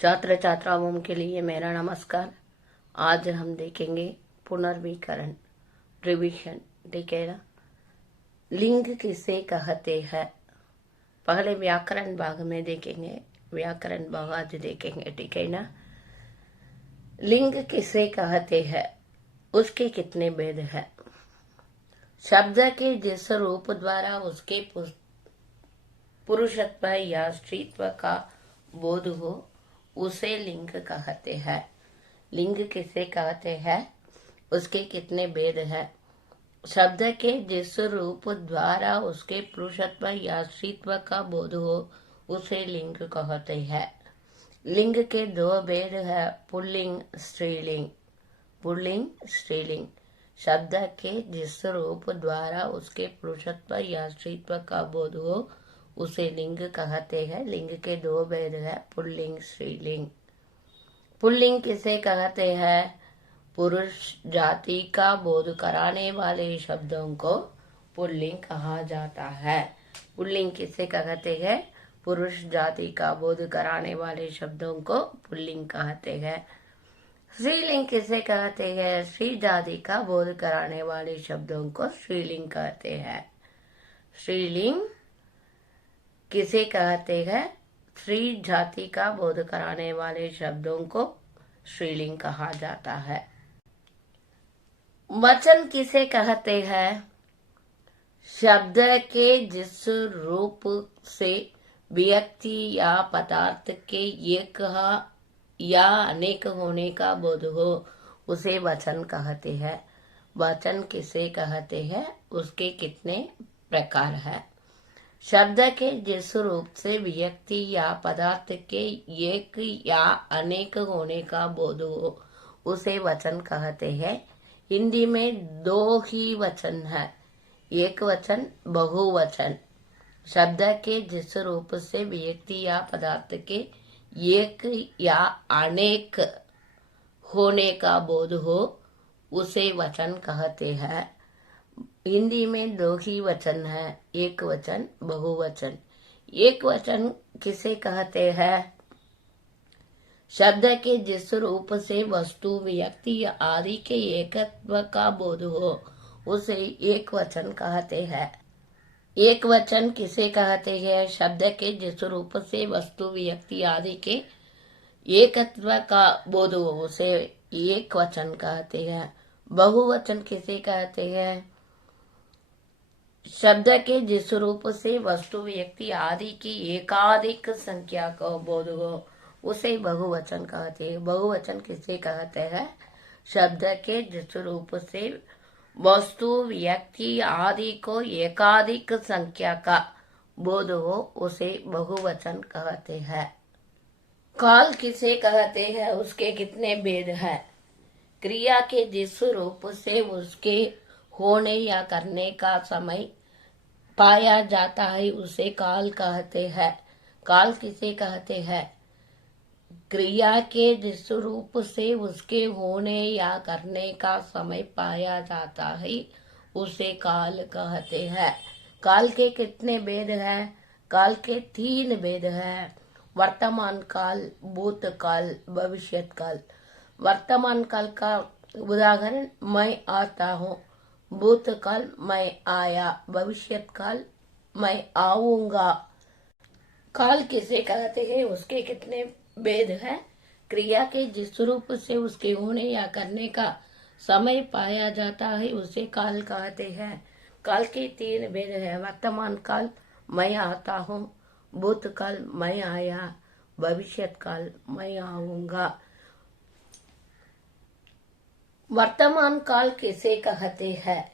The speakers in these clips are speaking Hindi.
छात्र छात्राओं के लिए मेरा नमस्कार। आज हम देखेंगे पुनर्वीकरण रिवीजन। ठीक है ना। लिंग किसे कहते हैं, पहले व्याकरण भाग में देखेंगे। व्याकरण भाग आज देखेंगे। ठीक है ना। लिंग किसे कहते हैं, उसके कितने भेद हैं। शब्द के जिस रूप द्वारा उसके पुरुषत्व या स्त्रीत्व का बोध हो उसे लिंग कहते हैं। लिंग किसे कहते हैं, उसके कितने भेद हैं। शब्द के जिस रूप द्वारा उसके पुरुषत्व या स्त्रीत्व का बोध हो उसे लिंग कहते हैं। लिंग के दो भेद हैं, पुल्लिंग स्त्रीलिंग। पुल्लिंग स्त्रीलिंग। शब्द के जिस रूप द्वारा उसके पुरुषत्व या स्त्रीत्व का बोध हो उसे लिंग कहते हैं। लिंग के दो भेद है, पुल्लिंग स्त्रीलिंग। पुल्लिंग किसे कहते हैं, पुरुष जाति का बोध कराने वाले शब्दों को पुल्लिंग कहा जाता है। पुल्लिंग किसे कहते हैं, पुरुष जाति का बोध कराने वाले शब्दों को पुल्लिंग कहते हैं। स्त्रीलिंग किसे कहते हैं, स्त्री जाति का बोध कराने वाले शब्दों को स्त्रीलिंग कहते हैं। स्त्रीलिंग किसे कहते हैं, स्त्री जाति का बोध कराने वाले शब्दों को स्त्रीलिंग कहा जाता है। वचन किसे कहते हैं, शब्द के जिस रूप से व्यक्ति या पदार्थ के एक या अनेक होने का बोध हो उसे वचन कहते हैं। वचन किसे कहते हैं, उसके कितने प्रकार हैं। शब्द के जिस रूप से व्यक्ति या पदार्थ के एक या अनेक होने का बोध हो उसे वचन कहते हैं। हिंदी में दो ही वचन है, एक वचन बहुवचन। शब्द के जिस रूप से व्यक्ति या पदार्थ के एक या अनेक होने का बोध हो उसे वचन कहते हैं। हिंदी में दो ही वचन है, एक वचन बहुवचन। एक वचन किसे कहते हैं, शब्द के जिस रूप से वस्तु व्यक्ति आदि के एकत्व का बोध हो उसे एक वचन कहते हैं। एक वचन किसे कहते हैं, शब्द के जिस रूप से वस्तु व्यक्ति आदि के एकत्व का बोध हो उसे एक वचन कहते हैं। बहुवचन किसे कहते हैं, शब्द के जिस रूप से वस्तु व्यक्ति आदि की एकाधिक संख्या का बोध हो उसे बहुवचन कहते हैं। बहुवचन किसे कहते हैं, शब्द के जिस रूप से वस्तु व्यक्ति आदि को एकाधिक संख्या का बोध हो उसे बहुवचन कहते हैं। काल किसे कहते हैं, उसके कितने भेद हैं। क्रिया के जिस रूप से उसके होने या करने का समय पाया जाता है उसे काल कहते हैं। काल किसे कहते हैं, क्रिया के जिस रूप से उसके होने या करने का समय पाया जाता है उसे काल कहते हैं। काल के कितने भेद हैं, काल के तीन भेद हैं, वर्तमान काल, भूतकाल, भविष्यत काल। वर्तमान काल का उदाहरण मैं आता हूँ, भूतकाल मैं आया, भविष्यत काल मैं आऊंगा। काल किसे कहते हैं, उसके कितने भेद हैं। क्रिया के जिस रूप से उसके होने या करने का समय पाया जाता है उसे काल कहते हैं। काल के तीन भेद हैं, वर्तमान काल मैं आता हूँ, भूतकाल मैं आया, भविष्यत काल मैं आऊंगा। वर्तमान काल किसे कहते हैं,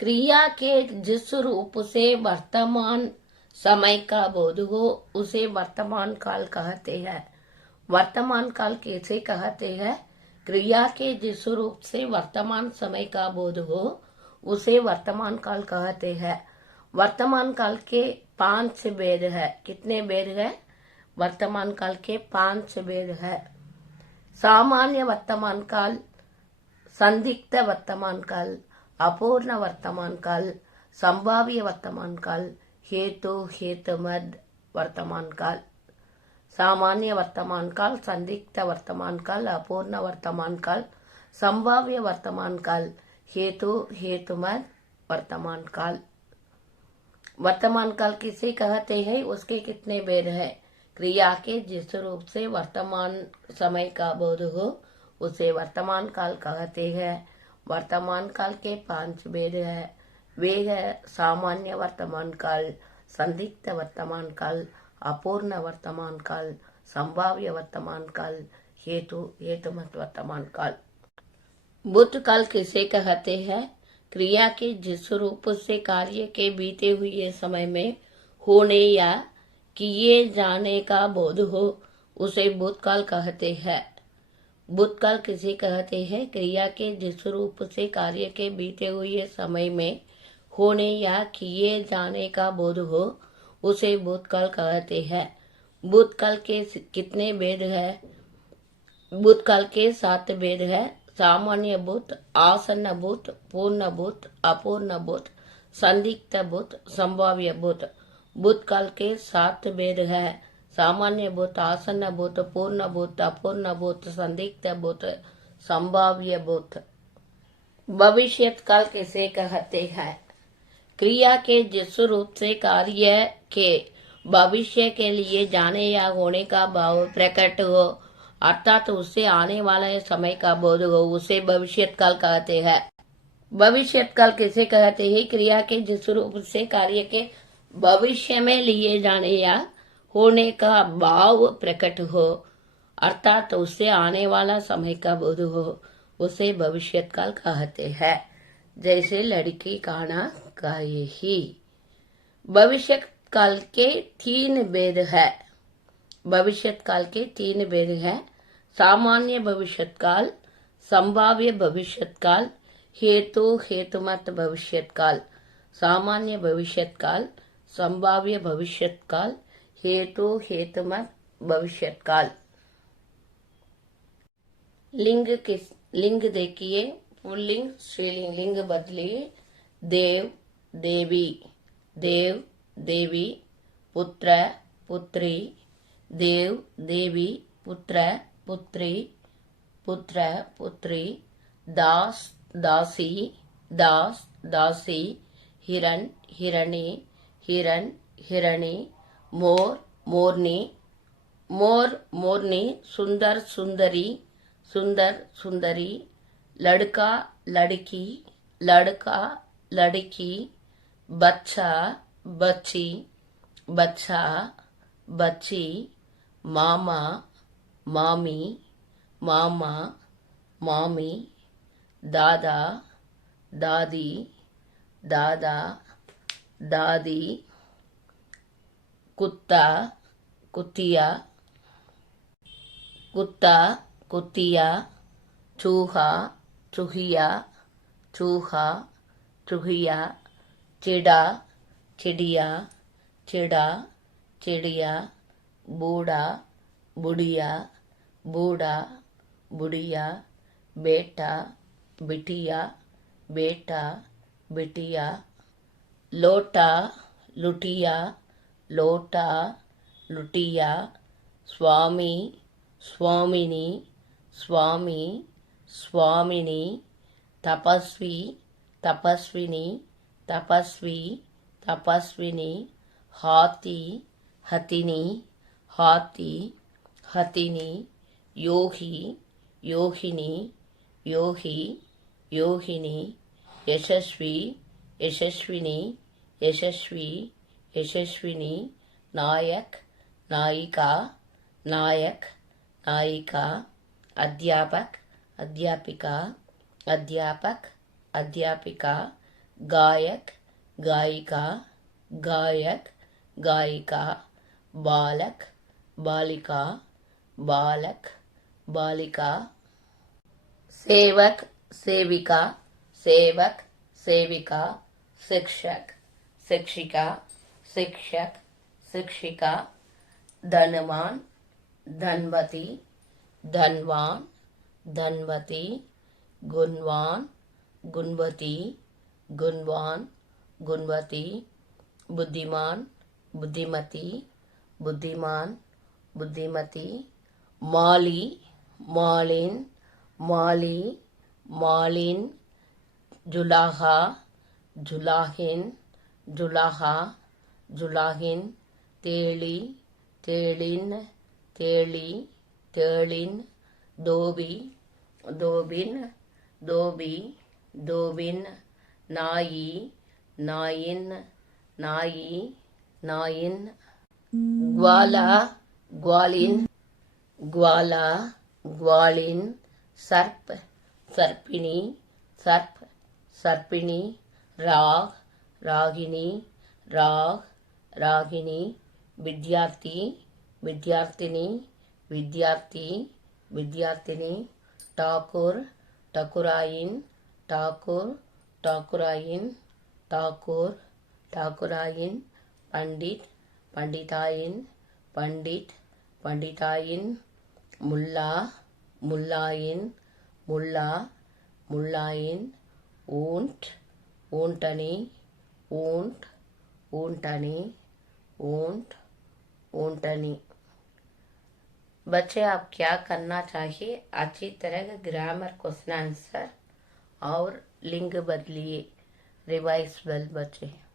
क्रिया के जिस रूप से वर्तमान समय का बोध हो उसे वर्तमान काल कहते हैं। वर्तमान काल किसे कहते हैं, क्रिया के जिस रूप से वर्तमान समय का बोध हो उसे वर्तमान काल कहते हैं। वर्तमान काल के 5 भेद है। कितने भेद है, वर्तमान काल के 5 भेद है। सामान्य वर्तमान काल, संदिग्ध वर्तमान काल, अपूर्ण वर्तमान काल, संभाव्य वर्तमान काल, हेतु हेतुमद वर्तमान काल। सामान्य वर्तमान काल, संदिग्ध वर्तमान काल, अपूर्ण वर्तमान काल, संभाव्य वर्तमान काल, हेतु हेतुमत वर्तमान काल। वर्तमान काल किसे कहते हैं, उसके कितने भेद है? क्रिया के जिस रूप से वर्तमान समय का बोध हो उसे वर्तमान काल कहते हैं। वर्तमान काल के 5 भेद है। वे है सामान्य वर्तमान काल, संदिग्ध वर्तमान काल, अपूर्ण वर्तमान काल, संभाव्य वर्तमान काल, हेतुमत वर्तमान काल। भूतकाल किसे कहते हैं? क्रिया के जिस रूप से कार्य के बीते हुए समय में होने या किए जाने का बोध हो उसे भूतकाल कहते हैं। भूतकाल किसे कहते हैं? क्रिया के जिस रूप से कार्य के बीते हुए समय में होने या किए जाने का बोध हो उसे भूतकाल कहते हैं। भूतकाल के कितने भेद है? भूतकाल के 7 भेद है। सामान्य भूत, आसन्न भूत, पूर्ण भूत, अपूर्ण भूत, संदिग्ध भूत, संभाव्य भूत। भूतकाल के 7 भेद है। सामान्य भूत, आसन्न भूत, पूर्ण भूत, अपूर्ण भूत, संदिग्ध भूत, संभाव्य भूत। भविष्यत काल किसे कहते हैं? क्रिया के जिस रूप से कार्य के भविष्य के लिए जाने या होने का भाव प्रकट हो अर्थात उससे आने वाले समय का बोध हो उसे भविष्यत काल कहते हैं। भविष्यत काल किसे कहते हैं? क्रिया के जिस रूप से कार्य के भविष्य में लिए जाने या होने का भाव प्रकट हो अर्थात उससे आने वाला समय का बोध हो उसे भविष्यत काल कहते हैं। जैसे लड़की काना गाये ही। भविष्य काल के 3 भेद है। भविष्यत काल के 3 भेद है। सामान्य भविष्यत काल, संभाव्य भविष्यत काल, हेतुमत भविष्यत काल। सामान्य भविष्यत काल, संभाव्य भविष्यत काल, हेतुमत भविष्यत काल। लिंग देखिए, पुल्लिंग स्त्रीलिंग। लिंग बदलिए। देव देवी, देव देवी, पुत्र पुत्री, देव देवी, पुत्र पुत्री, पुत्र पुत्री, दास दासी, दास दासी, हिरण हिरणी, हिरण हिरणी, मोर मोरनी, मोर मोरनी, सुंदर सुंदरी, सुंदर सुंदरी, लड़का लड़की, लड़का लड़की, बच्चा बच्ची, बच्चा बच्ची, मामा मामी, मामा मामी, दादा दादी, दादा दादी, कुत्ता कुतिया, कुत्ता कुतिया, चूहा चूहिया, चूहा चूहिया, चिड़ा चिड़िया, चिड़ा चिड़िया, बूढ़ा बुढ़िया, बूढ़ा बुढ़िया, बेटा बिटिया, बेटा बिटिया, लोटा लुटिया, लोटा लुटिया, स्वामी स्वामिनी, स्वामी स्वामिनी, तपस्वी तपस्विनी, तपस्वी तपस्विनी, हाथी हथिनी, हाथी हथिनी, योगी योगिनी, योगी योगिनी, यशस्वी यशस्विनी, यशस्वी यशस्विनी, नायक नायिका, नायक नायिका, अध्यापक अध्यापिका, अध्यापक अध्यापिका, गायक गायिका, गायक गायिका, बालक बालिका, बालक बालिका, सेवक सेविका, सेवक सेविका, शिक्षक शिक्षिका, शिक्षक शिक्षिका, धनवान धनवती, धनवान धनवती, गुणवान गुणवती, गुणवान गुणवती, बुद्धिमान बुद्धिमती, बुद्धिमान बुद्धिमती, माली, मालिन, माली, मालिन, जुलाहा, जुलाहिन, जुलाहा, जुलाहिन, तेली, तेलिन, तेली, तेलिन, दोबी, दोबिन, दोबी, दोबिन, नाई, नाइन, नाई, नाइन, ग्वाला, ग्वालिन, ग्वाला, ग्वालिन, सर्प, सर्पिणी, सर्प, सर्पिणी, राग, रागिनी, राग, रागिनी, विद्यार्थी, विद्यार्थिनी, विद्यार्थी, विद्यार्थिनी, ठाकुर, ठाकुराइन, ठाकुर, ठाकुराइन, ठाकुर, ठाकुराइन, पंडित, पंडिताइन, पंडित, पंडिताइन, मुल्ला, मुल्लाइन, मुल्ला, मुल्लाइन, ऊंट, ऊंटनी, ऊंट, ऊंटनी, ऊंट, ऊंटनी। बच्चे आप क्या करना चाहिए, अच्छी तरह ग्रामर क्वेश्चन आंसर और लिंग बदलिए, रिवाइज वेल बच्चे।